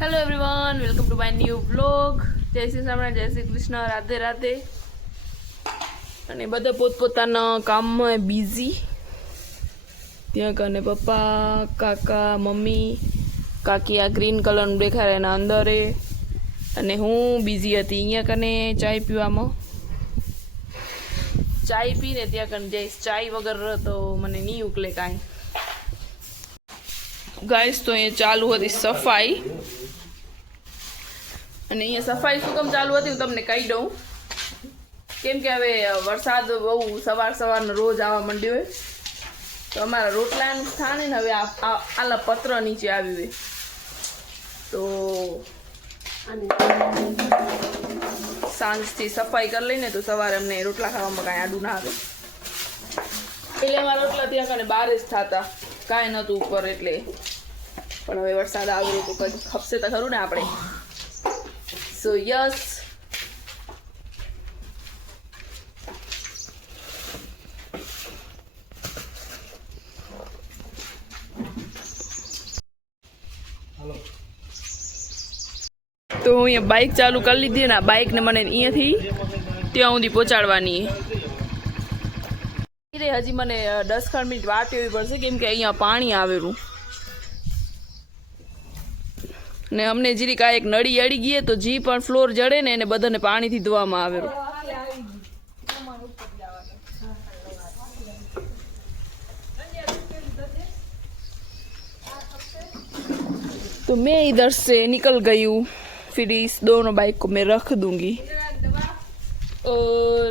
Hello everyone, welcome to my new vlog. જય શ્રી રામ, જય શ્રી કૃષ્ણ, રાધે રાધે. અને બધા પોતપોતાના કામમાં બિઝી. ત્યાં કને પપ્પા, કાકા, મમ્મી, કાકી આ ગ્રીન કલરનું દેખાય એના અંદરે. અને હું બિઝી હતી અહીંયા કને ચાય પીવામાં. ચાય પીને ત્યાં કને જઈશ. ચાય વગર તો મને નહીં ઉકલે કાંઈ. ગાઈસ તો અહીંયા ચાલુ હતી સફાઈ. અને અહીંયા સફાઈ શું કામ ચાલુ હતી હું તમને કહી દઉં. કેમ કે હવે વરસાદ બહુ સવારનો રોજ આવવા માંડ્યો હોય. તો અમારા રોટલાનું સ્થાન ને હવે આલા પત્ર નીચે આવ્યું હોય. તો સાંજથી સફાઈ કરી લઈને તો સવારે અમને રોટલા ખાવામાં કાંઈ આડું ના આવે. એટલે અમારા રોટલા ત્યાં કાને બહાર જ થતા, કાંઈ નહોતું ઉપર. એટલે પણ હવે વરસાદ આવ્યો તો કદી ખપશે તો ખરું ને આપણે. સો યસ, તો હું અહીંયા બાઇક ચાલુ કરી લીધી ને બાઇકને મને અહીંયાથી ત્યાં સુધી પહોંચાડવાની. હજી મને 10 મિનિટ વાટ એવી પડશે કેમ કે અહીંયા પાણી આવેલું ને અમને જીરીક આ એક નળી અડી ગઈ તો જી પણ ફ્લોર જડે ને એને બધાને પાણીથી ધોવામાં આવેલું. तो मैं इधर से निकल गई हूँ. फिर इस दोनों बाइक को मैं रख दूंगी. और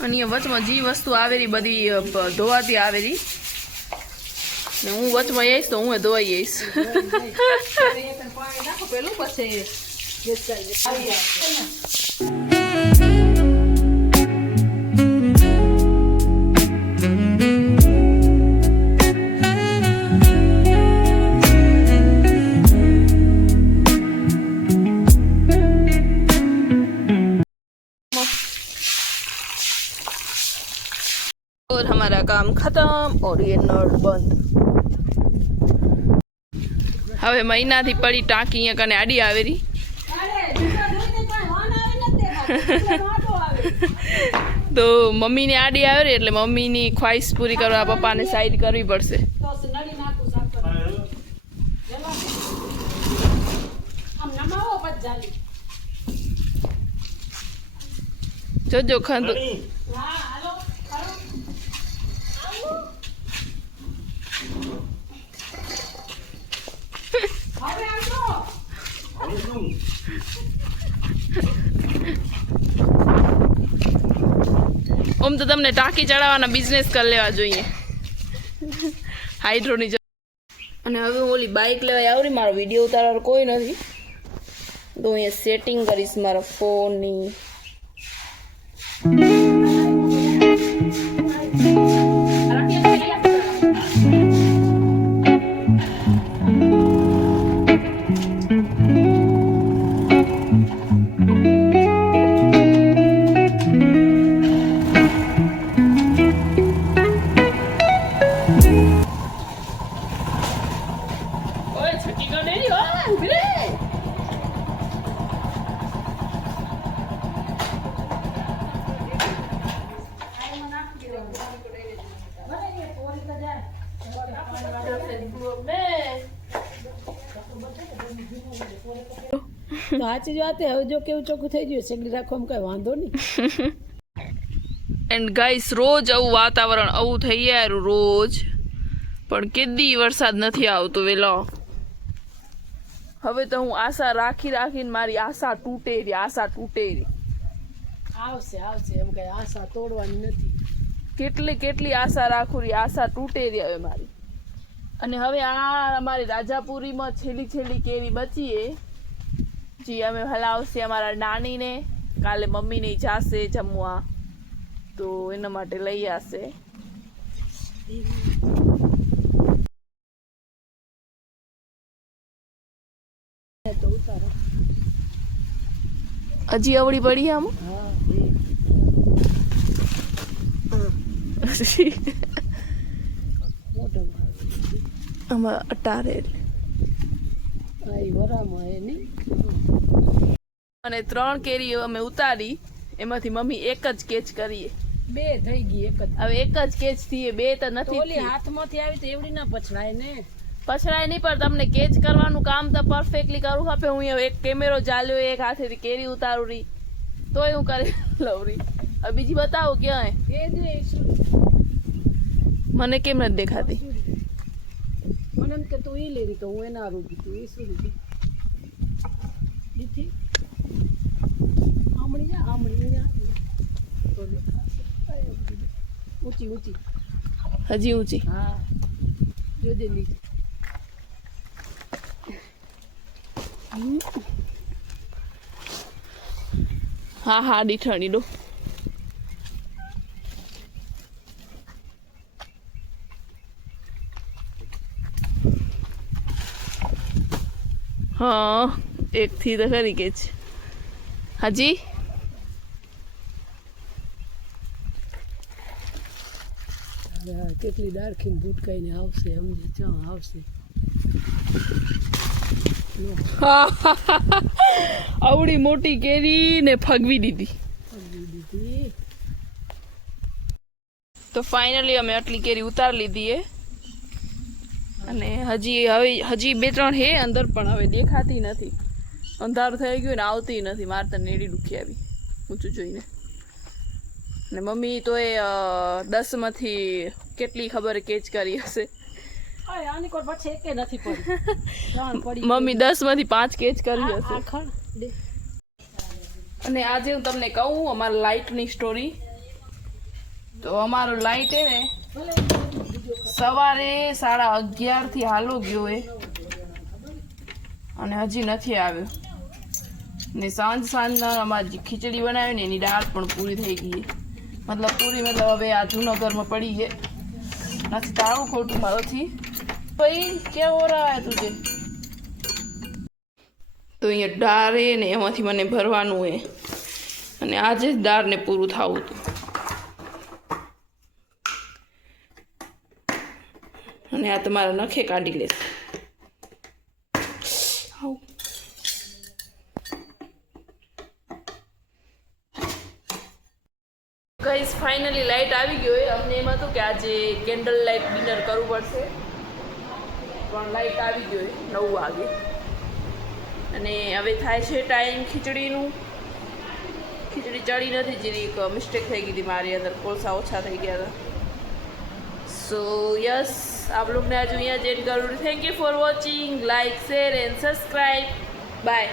અહીંયા વચમાં જે વસ્તુ આવેલી બધી ધોવાતી આવેલી ને હું વચમાં આવીશ તો હું ધોવાઈ જઈશ. પેલું પછી और हमारा काम खत्म और ये नળ બંધ. હવે મહિનાથી પડી ટાંકી અહીંયા કને આડી આવેલી. તો મમ્મીને આડી આવે એટલે મમ્મીની ખ્વાહિશ પૂરી કરવા પપ્પાને સાઈડ કરવી પડશે. જોજો ખંડ ઓમ તો તમને ટાંકી ચડાવવાના બિઝનેસ કરી લેવા જોઈએ હાઇડ્રોની. અને હવે ઓલી બાઇક લેવા આવરી, મારો વિડીયો ઉતારવાનો કોઈ નથી તો અહીંયા સેટિંગ કરીશ મારા ફોનની. સાચી વાત હવે જો કેવું ચોખ્ખું થઈ ગયું સેગડી રાખવામાં કઈ વાંધો નહીં. એન્ડ ગાઈસ રોજ આવું વાતાવરણ આવું થઈ જાય રોજ, પણ કેદી વરસાદ નથી આવતો વેલો. હવે તો હું આશા રાખીને મારી આશા તૂટે રહી. આવશે એમ કઈ આશા તોડવાની નથી. કેટલી આશા રાખું રહી, આશા તૂટે રહી હવે મારી. અને હવે આ અમારી રાજાપુરીમાં છેલ્લી કેરી બચીએ જી અમે હલાવશે અમારા નાનીને. કાલે મમ્મીને જાશે જમવા તો એના માટે લઈ આવશે. હજી અવળી પડી આમ હા મોટો આમાં અટારે હા એ વરામાં એ નહીં અને 3 કેરી અમે ઉતારી એમાંથી મમ્મી એક જ કેચ કરીએ બે થઈ ગઈ એક જ હવે એક જ કેચ થઈએ બે તો તો નથી ઓલી હાથમાંથી આવી તો એવડી ના પછડાય ને પછડાય નહીં પણ તમને કેચ કરવાનું કામ તો પરફેક્ટલી કરવું ખપે હું હવે એક કેમેરો ચાલ્યો એક હાથેથી કેરી ઉતારું રહી તોય હું કરી લઉં રહી હવે બીજી બતાવો ક્યાં એ દે મને કેમ નથી દેખાતી મને એમ કે તું ઈ લેરી તો હું એના રૂપી તું એ શું રૂપી દીધી આમળી તો દેખાશે ઊંચી ઊંચી હજી ઊંચી હા જોજે નીચે હા હા દીઠણી દો હા એક થી તો ખરી કે છે હજી હા કેટલી દારખીને ભૂટકાઈને આવશે સમજે ક્યાં આવશે આવડી મોટી કેરી ને ફગવી દીધી દીધી તો ફાઇનલી અમે આટલી કેરી ઉતારી લીધી એ અને હજી 2-3 હે અંદર પણ હવે દેખાતી નથી અંધારું થઈ ગયું ને આવતી નથી મારે તો નેડી દુખી આવી ઊંચું જોઈને ને મમ્મી તો એ 10માંથી કેટલી ખબર કેચ કરી હશે આની કોર પછી એકે નથી પડી ત્રણ પડી મમ્મી 10માંથી 5 કેચ કરી હશે આખણ દે અને આજે હું તમને કહું અમારા લાઇટની સ્ટોરી તો અમારો લાઇટ હે ને સવારે 11:30 થી હાલો ગયો એ અને હજી નથી આવ્યો ને સાંજના અમારી ખીચડી બનાવી ને એની દાળ પણ પૂરી થઈ ગઈ મતલબ હવે આ જૂનાગઢમાં પડી છે નથી તારું ખોટું મારોથી ભાઈ ક્યાં હો રહા હે તુજે તો અહીંયા દાળ હે ને એમાંથી મને ભરવાનું હે અને આજે જ દાળને પૂરું થવું હતું અને આ તમારા નખે કાઢી લેશે ગાઈસ ફાઇનલી લાઇટ આવી ગયો હોય અમને એમ હતું કે આજે કેન્ડલ લાઇટ ડિનર કરવું પડશે પણ લાઇટ આવી ગયો હોય 9 વાગે અને હવે થાય છે ટાઈમ ખીચડીનું ખીચડી ચડી નથી જેની એક મિસ્ટેક થઈ ગઈ હતી મારી અંદર કોલસા ઓછા થઈ ગયા હતા સો યસ आप लोग ने आज यहाँ जेट करूँ thank you for watching like share and subscribe bye